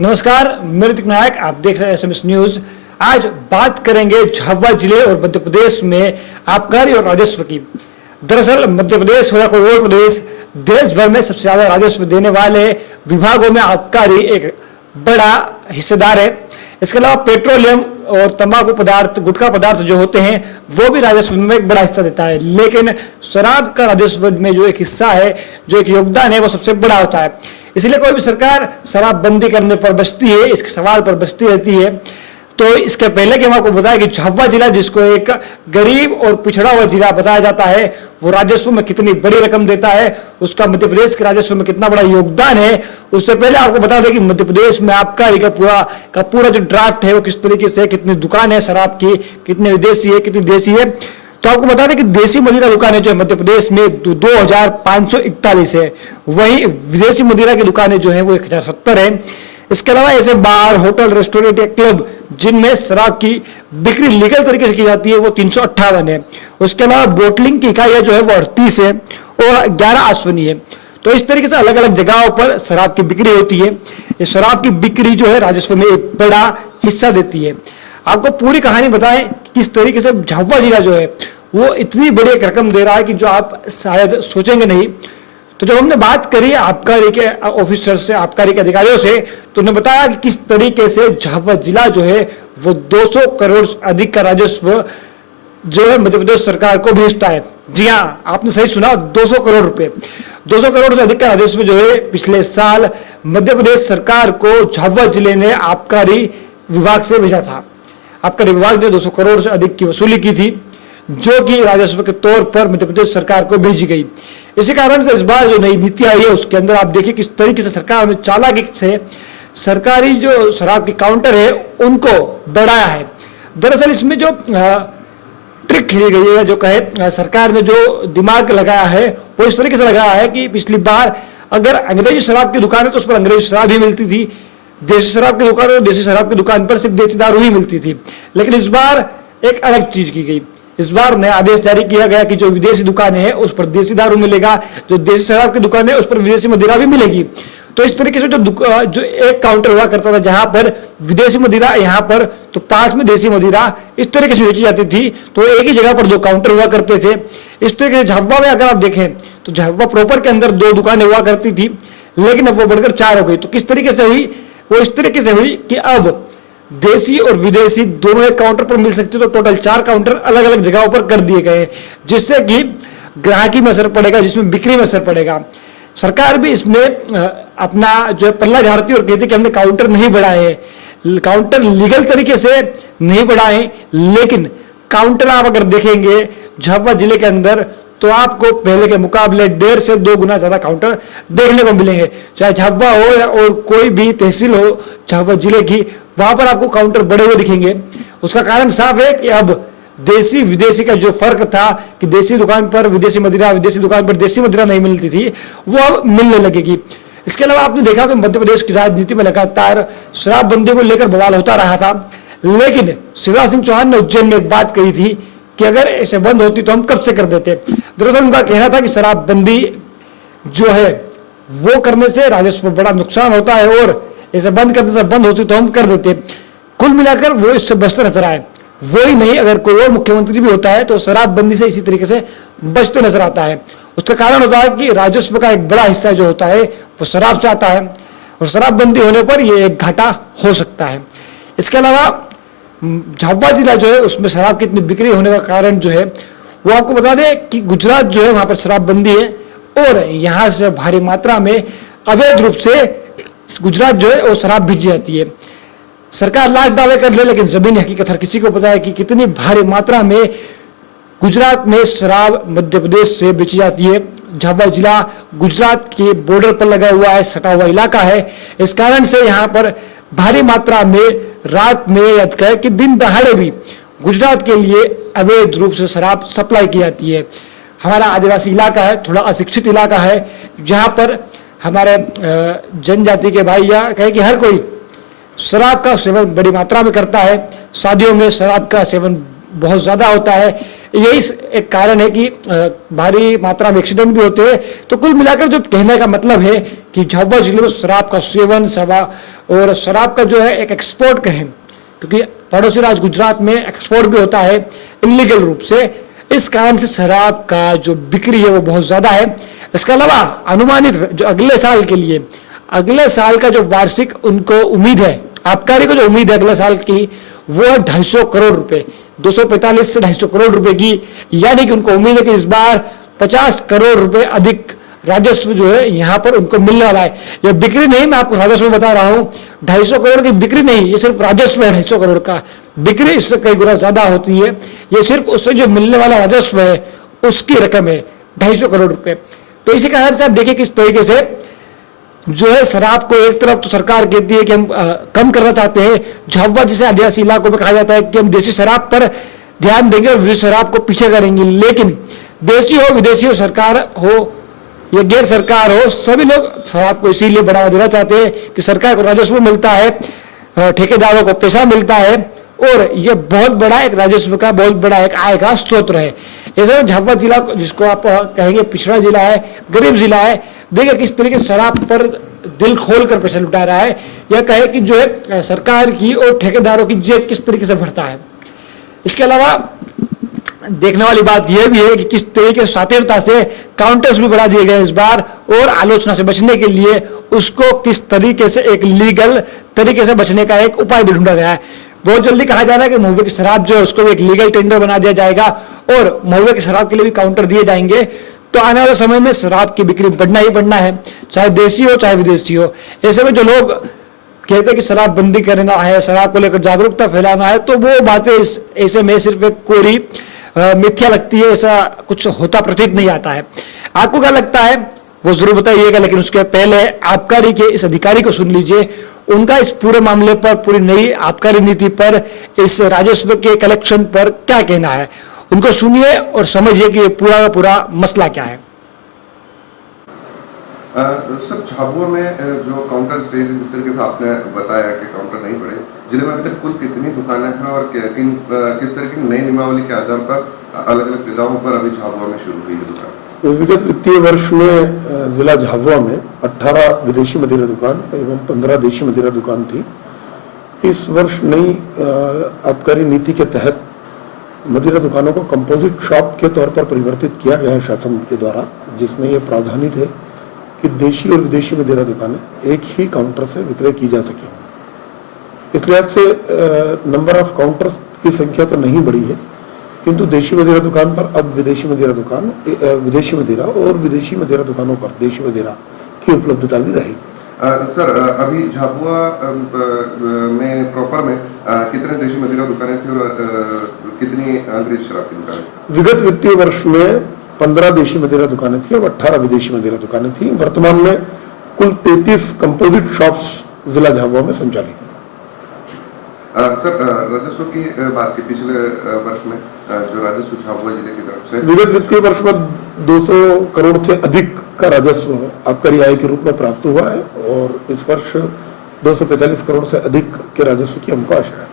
नमस्कार, मैं ऋतिक नायक, आप देख रहे हैं SMS न्यूज। आज बात करेंगे झाबुआ जिले और मध्य प्रदेश में आबकारी और राजस्व की। दरअसल मध्य प्रदेश हो या कोई और प्रदेश, देश भर में सबसे ज्यादा राजस्व देने वाले विभागों में आबकारी एक बड़ा हिस्सेदार है। इसके अलावा पेट्रोलियम और तंबाकू पदार्थ, गुटखा पदार्थ जो होते हैं वो भी राजस्व में एक बड़ा हिस्सा देता है, लेकिन शराब का राजस्व में जो एक हिस्सा है, जो एक योगदान है, वो सबसे बड़ा होता है। इसलिए कोई भी सरकार शराबबंदी करने पर बचती है, इसके सवाल पर बचती रहती है। तो इसके पहले कि हम आपको बताएं कि झाबुआ जिला, जिसको एक गरीब और पिछड़ा हुआ जिला बताया जाता है, वो राजस्व में कितनी बड़ी रकम देता है, उसका मध्य प्रदेश के राजस्व में कितना बड़ा योगदान है। उससे पहले आपको बता दें कि मध्य प्रदेश में आबकारी का पूरा जो ड्राफ्ट है वो किस तरीके से, कितनी दुकान है शराब की, कितनी विदेशी है, कितनी देसी है। तो आपको बता दें कि देसी मदिरा दुकानें जो है मध्य प्रदेश में 2541 है, वहीं विदेशी मदिरा की दुकानें जो है वो 1070 है। इसके अलावा ऐसे बार, होटल, रेस्टोरेंट या क्लब जिनमें शराब की बिक्री लीगल तरीके से की जाती है वो 358 है। उसके अलावा बोटलिंग की इकाइयां जो है वो 38 है और 11 आश्वनी है। तो इस तरीके से अलग अलग जगहों पर शराब की बिक्री होती है। इस शराब की बिक्री जो है राजस्व में एक बड़ा हिस्सा देती है। आपको पूरी कहानी बताएं किस तरीके से झाबुआ जिला जो है वो इतनी बड़ी एक रकम दे रहा है कि जो आप शायद सोचेंगे नहीं। तो जब हमने बात करी आबकारी के ऑफिसर से, आबकारी के अधिकारियों से, तो उन्होंने बताया कि किस तरीके से झाबुआ जिला जो है वो 200 करोड़ से अधिक का राजस्व जो है मध्य प्रदेश सरकार को भेजता है। जी हाँ, आपने सही सुना, 200 करोड़ रुपए, 200 करोड़ से अधिक का राजस्व जो है पिछले साल मध्य प्रदेश सरकार को झाबुआ जिले ने आबकारी विभाग से भेजा था। आबकारी विभाग ने 200 करोड़ से अधिक की वसूली की थी, जो कि राजस्व के तौर पर मध्य प्रदेश सरकार को भेजी गई। इसी कारण से इस बार जो नई नीति आई है उसके अंदर आप देखिए किस तरीके से सरकार ने चालाकी से सरकारी जो शराब की काउंटर है उनको बढ़ाया है। दरअसल इसमें जो ट्रिक खेली गई है, जो कहे सरकार ने जो दिमाग लगाया है वो इस तरीके से लगाया है कि पिछली बार अगर अंग्रेजी शराब की दुकान है तो उस पर अंग्रेजी शराब ही मिलती थी, देसी शराब की दुकान है, देसी शराब की दुकान पर सिर्फ देसी दारू ही मिलती थी। लेकिन इस बार एक अलग चीज की गई। इस बार नया आदेश जारी किया गया कि जो विदेशी दुकानें हैं उस पर देसी दारू मिलेगा, जो देसी शराब की दुकान है उस पर विदेशी मदिरा भी मिलेगी। तो इस तरीके से जो एक काउंटर हुआ करता था जहां पर विदेशी मदिरा, यहाँ पर तो पास में देसी मदिरा, इस तरीके से बेची जाती थी। तो एक ही जगह पर 2 काउंटर हुआ करते थे। इस तरीके से झाबुआ में अगर आप देखें तो झाबुआ प्रॉपर के अंदर 2 दुकानें हुआ करती थी, लेकिन अब वो बढ़कर 4 हो गई। तो किस तरीके से हुई? वो इस तरीके से हुई कि अब देसी और विदेशी दोनों एक काउंटर पर मिल सकते, तो टोटल 4 काउंटर अलग अलग जगहों पर कर दिए गए, जिससे कि ग्राहकी में असर पड़ेगा, जिसमें बिक्री में असर पड़ेगा। सरकार भी इसमें अपना जो है पल्ला झाड़ती और कहती कि हमने काउंटर नहीं बढ़ाए हैं, काउंटर लीगल तरीके से नहीं बढ़ाए, लेकिन काउंटर आप अगर देखेंगे झाबुआ जिले के अंदर तो आपको पहले के मुकाबले 1.5 से 2 गुना ज्यादा काउंटर देखने को मिलेंगे। चाहे झाबुआ हो या और कोई भी तहसील हो झाबुआ जिले की, वहां पर आपको काउंटर बड़े हुए दिखेंगे। उसका कारण साफ है कि अब देसी विदेशी का जो फर्क था कि देसी दुकान पर विदेशी मदिरा, विदेशी दुकान पर देसी मदिरा नहीं मिलती थी, वो अब मिलने लगेगी। इसके अलावा आपने देखा कि मध्य प्रदेश की राजनीति में लगातार शराबबंदी को लेकर बवाल होता रहा था, लेकिन शिवराज सिंह चौहान ने उज्जैन में एक बात कही थी कि अगर ऐसे बंद होती तो हम कब से कर देते। दरअसल उनका कहना था कि शराबबंदी जो है वो करने से राजस्व बड़ा नुकसान होता है और ऐसे बंद करने से बंद होती तो हम कर देते। कुल मिलाकर वो इससे बचते नजर आए। वो ही नहीं, अगर कोई और मुख्यमंत्री भी होता है तो शराबबंदी से इसी तरीके से बचते नजर आता है। उसका कारण होता है कि राजस्व का एक बड़ा हिस्सा जो होता है वो शराब से आता है, और शराबबंदी होने पर ये एक घाटा हो सकता है। इसके अलावा झाबुआ जिला जो है उसमें शराब की इतनी बिक्री होने का कारण जो है वो आपको बता दें कि गुजरात जो है वहां पर शराबबंदी है और यहाँ से भारी मात्रा में अवैध रूप से गुजरात जो है वो शराब भेजी जाती है। सरकार लाख दावे कर ले, लेकिन जमीनी हकीकत हर किसी को पता है कि कितनी भारी मात्रा में गुजरात में शराब मध्य प्रदेश से बेची जाती है। झाबुआ जिला गुजरात के बॉर्डर पर लगा हुआ है, सटा हुआ इलाका है। इस कारण से यहाँ पर भारी मात्रा में रात में या कहे कि दिन दहाड़े भी गुजरात के लिए अवैध रूप से शराब सप्लाई की जाती है। हमारा आदिवासी इलाका है, थोड़ा अशिक्षित इलाका है, जहाँ पर हमारे जनजाति के भाई या कहे कि हर कोई शराब का सेवन बड़ी मात्रा में करता है। शादियों में शराब का सेवन बहुत ज़्यादा होता है। यही एक कारण है कि भारी मात्रा में एक्सीडेंट भी होते हैं। तो कुल मिलाकर जो कहने का मतलब है कि झाबुआ जिले में शराब का सेवन और शराब का जो है एक एक्सपोर्ट कहें, क्योंकि पड़ोसी राज्य गुजरात में एक्सपोर्ट भी होता है इलीगल रूप से, इस कारण से शराब का जो बिक्री है वो बहुत ज्यादा है। इसके अलावा अनुमानित जो अगले साल के लिए, अगले साल का जो वार्षिक उनको उम्मीद है, आबकारी को जो उम्मीद है अगले साल की, वो है 250 करोड़ रुपए, 245 से 250 करोड़ रुपए की। यानी कि उनको उम्मीद है कि इस बार 50 करोड़ रुपए अधिक राजस्व जो है यहाँ पर उनको मिलने वाला है। यह बिक्री नहीं, मैं आपको राजस्व बता रहा हूँ, 250 करोड़ की बिक्री नहीं, ये सिर्फ राजस्व है 250 करोड़ का। बिक्री इससे कई गुना ज्यादा होती है, ये सिर्फ उससे जो मिलने वाला राजस्व है उसकी रकम है 250 करोड़ रुपए। तो इसी कारण से आप देखिए किस तरीके से जो है शराब को एक तरफ तो सरकार कहती है कि हम कम करना चाहते हैं, झाबुआ जैसे आदिवासी इलाकों में कहा जाता है कि हम देसी शराब पर ध्यान देंगे और विदेशी शराब को पीछे करेंगे। लेकिन देशी हो विदेशी हो, सरकार हो या गैर सरकार हो, सभी लोग शराब को इसीलिए बढ़ावा देना चाहते हैं कि सरकार को राजस्व मिलता है, ठेकेदारों को पैसा मिलता है और यह बहुत बड़ा एक राजस्व का बहुत बड़ा एक आय का स्रोत है। ऐसे झाबुआ जिला जिसको आप कहेंगे पिछड़ा जिला है, गरीब जिला है, देखिए किस तरीके से शराब पर दिल खोल कर पैसा लुटा रहा है। यह कहे कि जो है सरकार की और ठेकेदारों की जेब किस तरीके से भरता है। इसके अलावा देखने वाली बात यह भी है कि किस तरीके से शातिरता से काउंटर्स भी बढ़ा दिए गए इस बार, और आलोचना से बचने के लिए उसको किस तरीके से एक लीगल तरीके से बचने का एक उपाय भी ढूंढा गया है। बहुत जल्दी कहा जा रहा है कि महुए की शराब जो है उसको भी एक लीगल टेंडर बना दिया जाएगा और महुए की शराब के लिए भी काउंटर दिए जाएंगे। तो आने वाले समय में शराब की बिक्री बढ़ना ही बढ़ना है, चाहे देसी हो चाहे विदेशी हो। ऐसे में जो लोग कहते हैं कि शराब बंदी करना है, शराब को लेकर जागरूकता फैलाना है, तो वो बातें ऐसे में सिर्फ एक कोरी मिथ्या लगती है, ऐसा कुछ होता प्रतीत नहीं आता है। आपको क्या लगता है वो जरूर बताइएगा, लेकिन उसके पहले आबकारी के इस अधिकारी को सुन लीजिए, उनका इस पूरे मामले पर, पूरी नई आबकारी नीति पर, इस राजस्व के कलेक्शन पर क्या कहना है। उनको सुनिए और समझिए कि ये पूरा का पूरा मसला क्या है। सर, झाबुआ में जो काउंटर स्टेज जिस तरीके से आपने बताया कि काउंटर नहीं बढ़े, जिले में अभी तक कुल कितनी दुकानें हैं और किस तरह की नई नियमावली के आधार पर अलग अलग जिलाओं पर अभी झाबुआ में शुरू हुई है दुकान? विगत वित्तीय वर्ष में जिला झाबुआ में 18 विदेशी मदिरा दुकान एवं 15 देशी मदिरा दुकान थी। इस वर्ष नई आबकारी नीति के तहत मदिरा दुकानों को कंपोजिट शॉप के तौर पर परिवर्तित किया गया है शासन के द्वारा, जिसमें यह प्रावधानित है कि देशी और विदेशी मदिरा दुकानें एक ही काउंटर से विक्रय की जा सकेंगी। इस लिहाज से नंबर ऑफ काउंटर्स की संख्या तो नहीं बढ़ी है, किंतु देशी मदिरा दुकान पर अब विदेशी मदिरा दुकान, विदेशी मदिरा और विदेशी मदिरा दुकानों पर देशी मदिरा की उपलब्धता भी रहेगी। सर, अभी झाबुआ में प्रॉपर में कितने देशी मदिरा दुकानें थी और कितनी अंग्रेज शराब की दुकानें? विगत वित्तीय वर्ष में 15 देशी मदिरा दुकानें थी और 18 विदेशी मदिरा दुकानें थी। वर्तमान में कुल 33 कंपोजिट शॉप्स जिला झाबुआ में संचालित हैं। सर, राजस्व की बात की, पिछले वर्ष में जो राजस्व झाबुआ जिले की तरफ से विगत वित्तीय वर्ष में 200 करोड़ से अधिक का राजस्व आबकारी आय के रूप में प्राप्त हुआ है और इस वर्ष 245 करोड़ से अधिक के राजस्व की हमको आशा है।